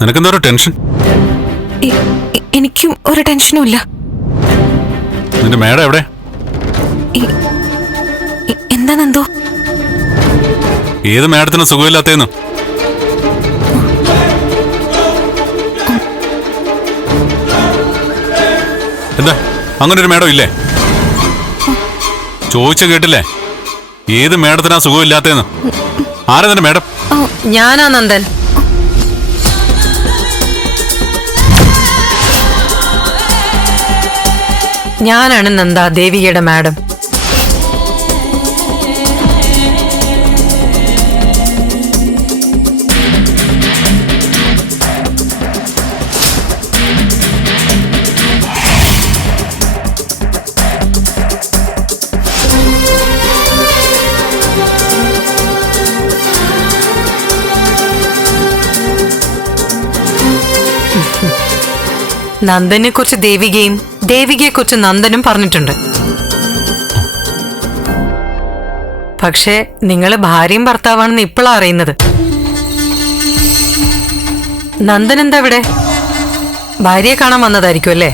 നിനക്കെന്താ ഒരു ടെൻഷൻ? എനിക്കും ഒരു ടെൻഷനും ഇല്ല. നിന്റെ മേഡം എവിടെ? എന്താ നന്ദു? ഏത് മേഡത്തിന് സുഖമില്ലാത്തേന്ന്? എന്താ അങ്ങനെ ഒരു മേഡം ഇല്ലേ? ചോദിച്ചു കേട്ടില്ലേ? ഏത് മേഡത്തിനാ സുഖമില്ലാത്തേന്ന്? ആരാ നിന്റെ മേഡം? ഞാനാ നന്ദൻ. ഞാനാണ് നന്ദ, ദേവികയുടെ മാഡം. നന്ദനെ കുറിച്ച് ദേവികയും ദേവികയെ കുറിച്ച് നന്ദനും പറഞ്ഞിട്ടുണ്ട്. പക്ഷേ നിങ്ങള് ഭാര്യയും ഭർത്താവാണെന്ന് ഇപ്പോഴാ അറിയുന്നത്. നന്ദൻ എന്താ ഇവിടെ? ഭാര്യയെ കാണാൻ വന്നതായിരിക്കും അല്ലേ?